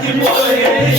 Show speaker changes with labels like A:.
A: Yeah.